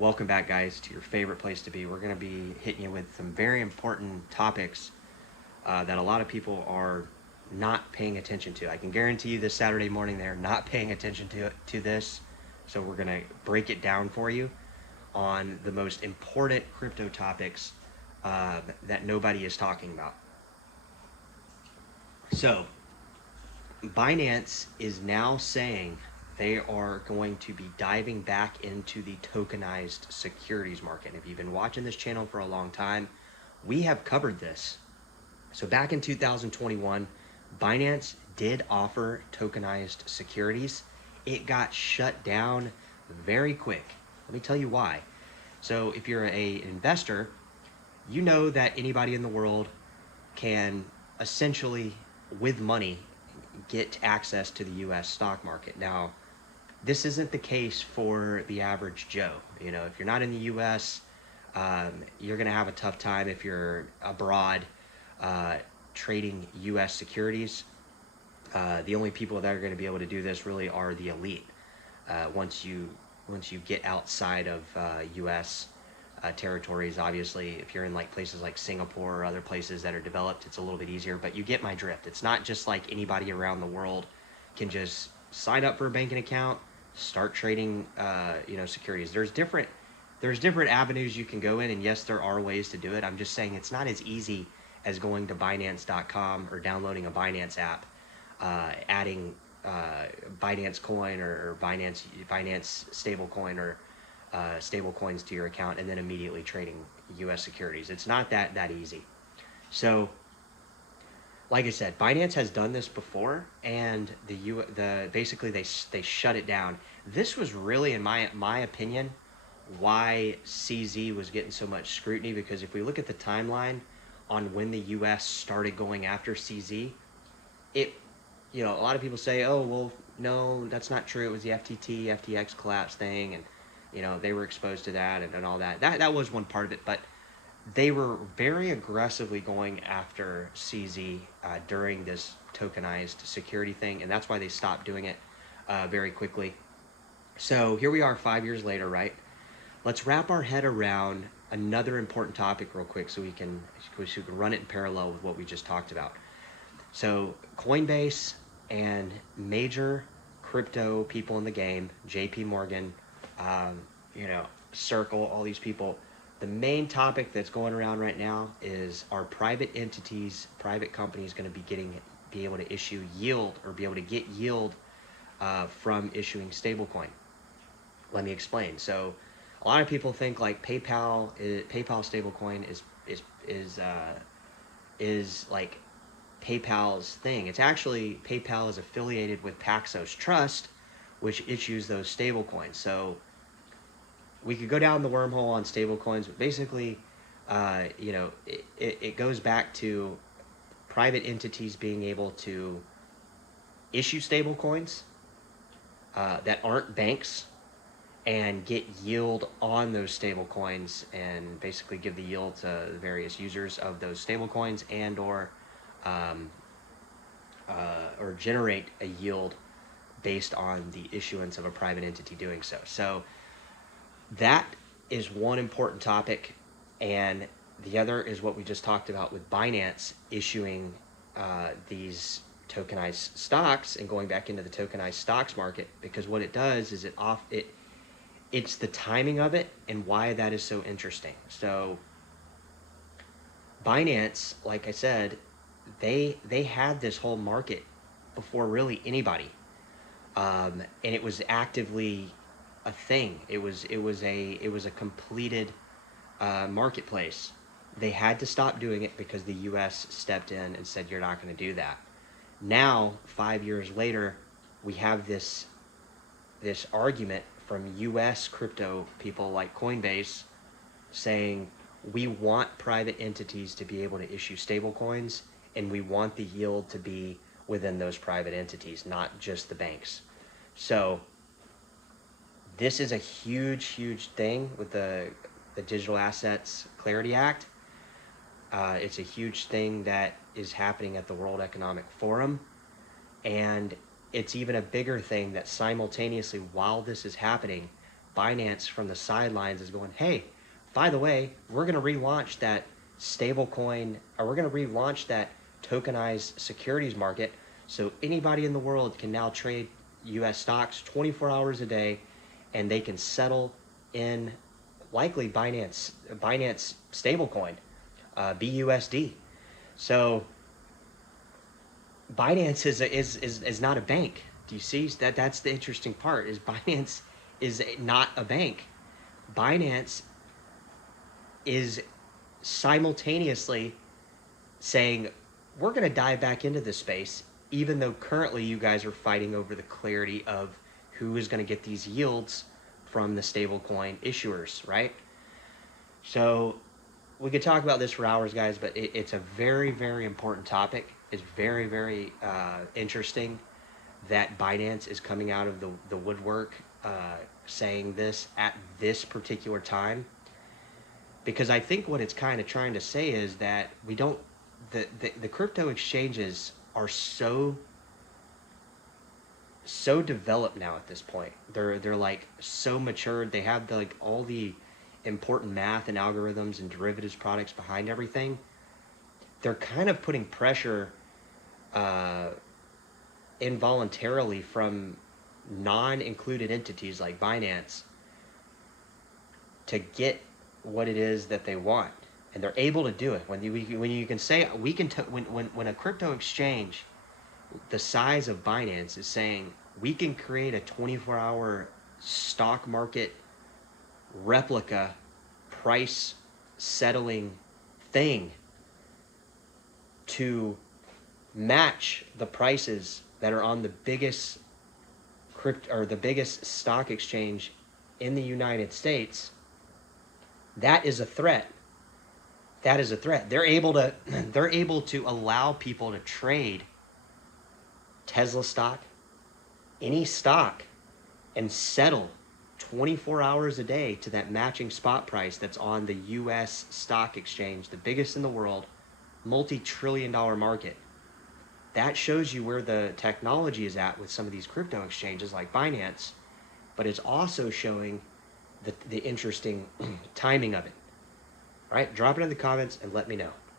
Welcome back, guys, to your favorite place to be. We're going to be hitting you with some very important topics that a lot of people are not paying attention to. I can guarantee you this Saturday morning they're not paying attention to this. So we're going to break it down for you on the most important crypto topics that nobody is talking about. So Binance is now saying they are going to be diving back into the tokenized securities market. If you've been watching this channel for a long time, we have covered this. So back in 2021, Binance did offer tokenized securities. It got shut down very quick. Let me tell you why. So if you're an investor, you know that anybody in the world can essentially, with money, get access to the US stock market. Now, this isn't the case for the average Joe. You know, if you're not in the US, you're going to have a tough time if you're abroad trading US securities. The only people that are going to be able to do this really are the elite. Once you get outside of US territories, obviously, if you're in like places like Singapore or other places that are developed, it's a little bit easier, but you get my drift. It's not just like anybody around the world can just sign up for a banking account, start trading securities. There's different avenues you can go in, and yes, there are ways to do it. I'm just saying it's not as easy as going to Binance.com or downloading a Binance app, adding Binance coin or Binance stablecoin or stablecoins to your account, and then immediately trading US securities. It's not that easy. So like I said, Binance has done this before, and basically they shut it down. This was really, in my opinion, why CZ was getting so much scrutiny, because if we look at the timeline on when the US started going after CZ, a lot of people say, oh, well, no, that's not true. It was the FTX collapse thing, and they were exposed to that and all that. That was one part of it, but they were very aggressively going after CZ during this tokenized security thing, and that's why they stopped doing it very quickly. So here we are 5 years later, right? Let's wrap our head around another important topic real quick so we can run it in parallel with what we just talked about. So Coinbase and major crypto people in the game, JP Morgan, Circle, all these people, the main topic that's going around right now is, are private entities, private companies going to be able to issue yield or be able to get yield from issuing stablecoin? Let me explain. So a lot of people think like PayPal stablecoin is like PayPal's thing. It's actually, PayPal is affiliated with Paxos Trust, which issues those stablecoins. So we could go down the wormhole on stablecoins, but basically, it goes back to private entities being able to issue stablecoins that aren't banks and get yield on those stablecoins, and basically give the yield to the various users of those stablecoins, and or generate a yield based on the issuance of a private entity doing so. So that is one important topic, and the other is what we just talked about with Binance issuing these tokenized stocks and going back into the tokenized stocks market, because what it does is it's the timing of it and why that is so interesting. So Binance, like I said, they had this whole market before really anybody, and it was actively a thing. It was a completed marketplace. They had to stop doing it because the US stepped in and said, you're not going to do that. Now 5 years later, we have this argument from US crypto people like Coinbase saying, we want private entities to be able to issue stablecoins, and we want the yield to be within those private entities, not just the banks. So this is a huge thing with the Digital Assets Clarity Act. It's a huge thing that is happening at the World Economic Forum, and it's even a bigger thing that simultaneously, while this is happening, Binance from the sidelines is going, hey, by the way, we're going to relaunch that stablecoin, or we're going to relaunch that tokenized securities market, so anybody in the world can now trade US stocks 24 hours a day, and they can settle in likely Binance stablecoin, BUSD. So Binance is not a bank. Do you see that? That's the interesting part. Is Binance is not a bank. Binance is simultaneously saying, we're going to dive back into this space, even though currently you guys are fighting over the clarity of who is going to get these yields from the stablecoin issuers, right? So we could talk about this for hours, guys, but it's a very, very important topic. It's very, very interesting that Binance is coming out of the woodwork saying this at this particular time. Because I think what it's kind of trying to say is that we don't, the crypto exchanges are so developed now at this point. They're like so matured. They have like all the important math and algorithms and derivatives products behind everything. They're kind of putting pressure involuntarily from non-included entities like Binance to get what it is that they want, and they're able to do it. When you can say we can when a crypto exchange the size of Binance is saying we can create a 24-hour stock market replica price settling thing to match the prices that are on the biggest the biggest stock exchange in the United States, that is a threat. That is a threat. They're able to allow people to trade Tesla stock, any stock, and settle 24 hours a day to that matching spot price that's on the US stock exchange, the biggest in the world, multi-trillion-dollar market. That shows you where the technology is at with some of these crypto exchanges like Binance, but it's also showing the interesting timing of it. All right, drop it in the comments and let me know.